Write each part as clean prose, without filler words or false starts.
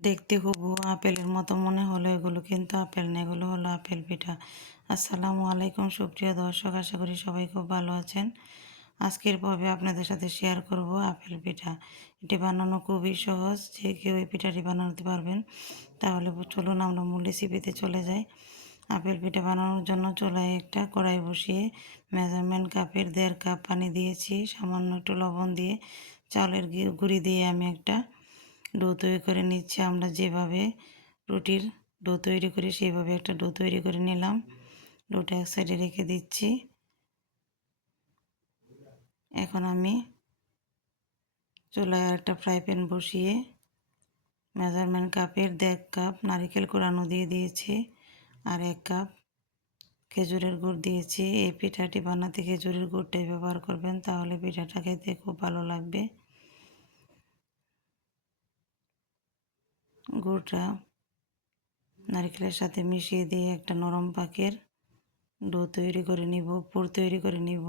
দেখতে হুবহু আপেলের মতো মনে হলো, এগুলো কিন্তু আপেল না, এগুলো হলো আপেল পিঠা। আসসালামু আলাইকুম সুপ্রিয় দর্শক, আশা করি সবাই খুব ভালো আছেন। আজকের পর্বে আপনাদের সাথে শেয়ার করব আপেল পিঠা। এটি বানানো খুবই সহজ, যে কেউ এই পিঠাটি বানাতে পারবেন। তাহলে চলুন আমরা মূল রেসিপিতে চলে যাই। আপেল পিঠা বানানোর জন্য চুলায় একটা কড়াই বসিয়ে মেজারমেন্ট কাপের 1.5 কাপ পানি দিয়েছি। সামান্য একটু লবণ দিয়ে চালের গুঁড়ি দিয়ে আমি একটা ডো তৈরি করে নিচ্ছি। আমরা যেভাবে রুটির ডো তৈরি করি সেইভাবে একটা ডো তৈরি করে নিলাম। ডোটা এক সাইডে রেখে দিচ্ছি। এখন আমি চুলায় একটা ফ্রাই প্যান বসিয়ে মেজারমেন্ট কাপের 1.5 কাপ নারকেল কোরানো দিয়ে দিয়েছি, আর 1 কাপ খেজুরের গুড় দিয়েছি। এই পিঠাটি বানাতে খেজুরের গুড়টাই ব্যবহার করবেন, তাহলে পিঠাটা খেতে খুব ভালো লাগবে। গুড়টা নারকেলের সাথে মিশিয়ে দিয়ে একটা নরম পাকের ডো তৈরি করে নিব, পুর তৈরি করে নিব।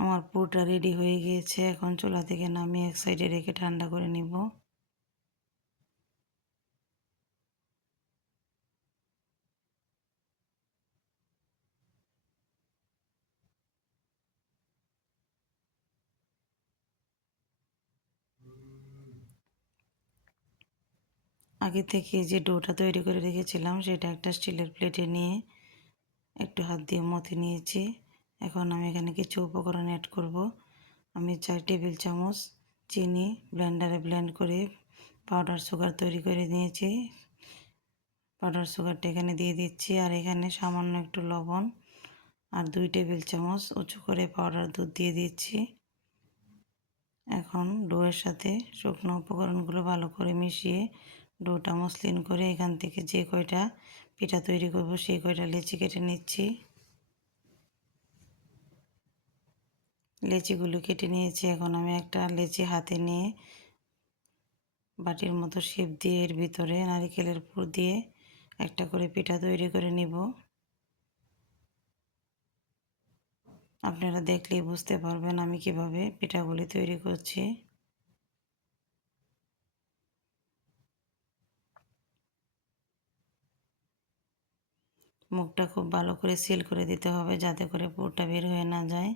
আমার পুরটা রেডি হয়ে গিয়েছে। এখন চুলা থেকে নামিয়ে এক সাইডে রেখে ঠান্ডা করে নিব। আগে থেকে যে ডোটা তৈরি করে রেখেছিলাম সেটা একটা স্টিলের প্লেটে নিয়ে একটু হাত দিয়ে মথে নিয়েছি। এখন আমি এখানে কিছু উপকরণ অ্যাড করব। আমি 4 টেবিল চামচ চিনি ব্লেন্ডারে ব্লেন্ড করে পাউডার সুগার তৈরি করে নিয়েছি। পাউডার সুগারটা এখানে দিয়ে দিচ্ছি, আর এখানে সামান্য একটু লবণ আর 2 টেবিল চামচ উঁচু করে পাউডার দুধ দিয়ে দিচ্ছি। এখন ডোয়ের সাথে শুকনো উপকরণগুলো ভালো করে মিশিয়ে ডোটা মসৃণ করে এখান থেকে যে কয়টা পিঠা তৈরি করব সেই কয়টা লেচি কেটে নিচ্ছি। লেচিগুলো কেটে নিয়েছি। এখন আমি একটা লেচি হাতে নিয়ে বাটির মতো শেপ দিয়ে এর ভিতরে নারকেলের পুর দিয়ে একটা করে পিঠা তৈরি করে নিব। আপনারা দেখলেই বুঝতে পারবেন আমি কিভাবে পিঠাগুলি তৈরি করছি। মুখটা খুব ভালো করে সিল করে দিতে হবে, যাতে করে পুরটা বের হয়ে না যায়।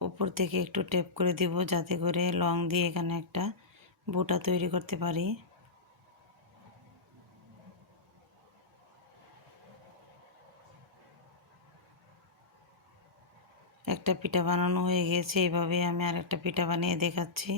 উপর থেকে একটু টেপ করে দিব, যাতে করে লং দিয়ে এখানে একটা বুটা তৈরি করতে পারি। একটা পিঠা বানানো হয়ে গিয়েছে, এইভাবে আমি আরেকটা পিঠা বানিয়ে দেখাচ্ছি।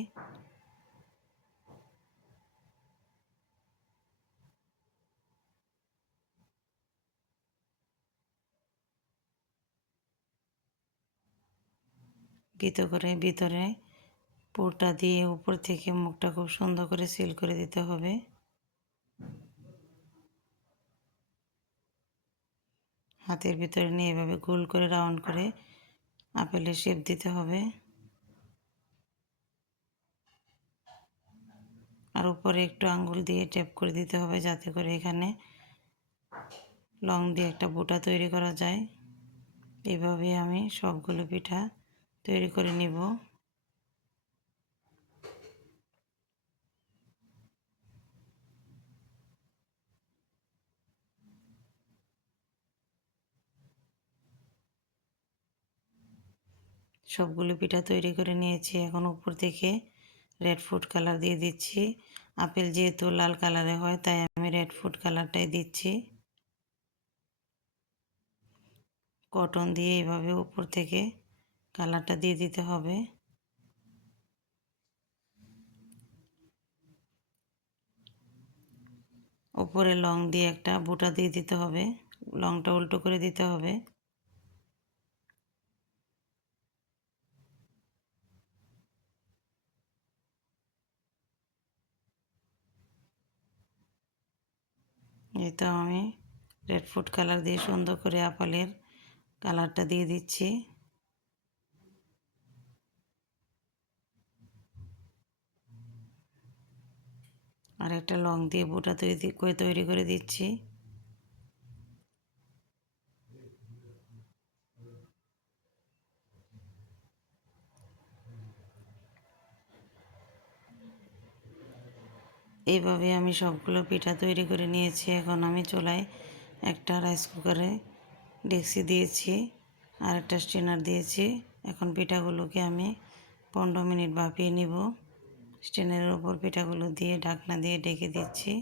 ভিতরে পুরটা দিয়ে উপর থেকে মুখটা খুব সুন্দর করে সিল করে দিতে হবে। হাতের ভিতরে নিয়ে এভাবে গোল করে রাউন্ড করে আপেলের শেপ দিতে হবে। আর উপরে একটু আঙ্গুল দিয়ে ট্যাপ করে দিতে হবে, যাতে করে এখানে লং দিয়ে একটা বুটা তৈরি করা যায়। এইভাবে আমি সবগুলো পিঠা তৈরি করে নিব। সবগুলো পিঠা তৈরি করে নিয়েছি। এখন উপর থেকে রেড ফুড কালার দিয়ে দিচ্ছি। আপেল যেহেতু লাল কালারে হয়, তাই আমি রেড ফুড কালারটাই দিচ্ছি। কটন দিয়ে এইভাবে উপর থেকে কালারটা দিয়ে দিতে হবে। উপরে লং দিয়ে একটা বুটা দিয়ে দিতে হবে, লংটা উল্টো করে দিতে হবে। এই তো আমি রেড ফুড কালার দিয়ে সুন্দর করে আপেলের কালারটা দিয়ে দিচ্ছি। আর একটা লং দিয়ে বুটা তৈরি করে দিচ্ছি। এইভাবে আমি সবগুলো পিঠা তৈরি করে নিয়েছি। এখন আমি চুলায় একটা রাইস কুকারে ডেকচি দিয়েছি আর একটা স্ট্রেনার দিয়েছি। এখন পিঠাগুলোকে আমি 15 মিনিট ভাপিয়ে নিব। স্ট্রেনারের উপর পিঠাগুলো দিয়ে ঢাকনা দিয়ে ঢেকে দিচ্ছি।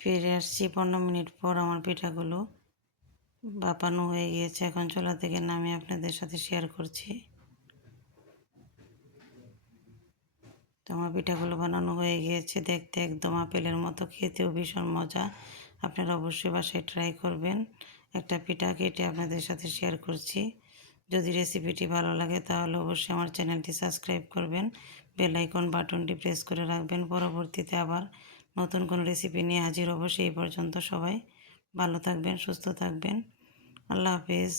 ফিরে আসছি 15 মিনিট পর। আমার পিঠাগুলো ভাপানো হয়ে গিয়েছে। এখন চুলা থেকে নামিয়ে আপনাদের সাথে শেয়ার করছি। তো আমার পিঠাগুলো বানানো হয়ে গিয়েছে। দেখতে একদম আপেলের মতো, খেতেও ভীষণ মজা। আপনারা অবশ্যই বাসায় ট্রাই করবেন। একটা পিঠা কেটে আপনাদের সাথে শেয়ার করছি। যদি রেসিপিটি ভালো লাগে তাহলে অবশ্যই আমার চ্যানেলটি সাবস্ক্রাইব করবেন, বেল আইকন বাটনটি প্রেস করে রাখবেন। পরবর্তীতে আবার নতুন কোনো রেসিপি নিয়ে হাজির হব। সেই পর্যন্ত সবাই ভালো থাকবেন, সুস্থ থাকবেন। আল্লাহ হাফেজ।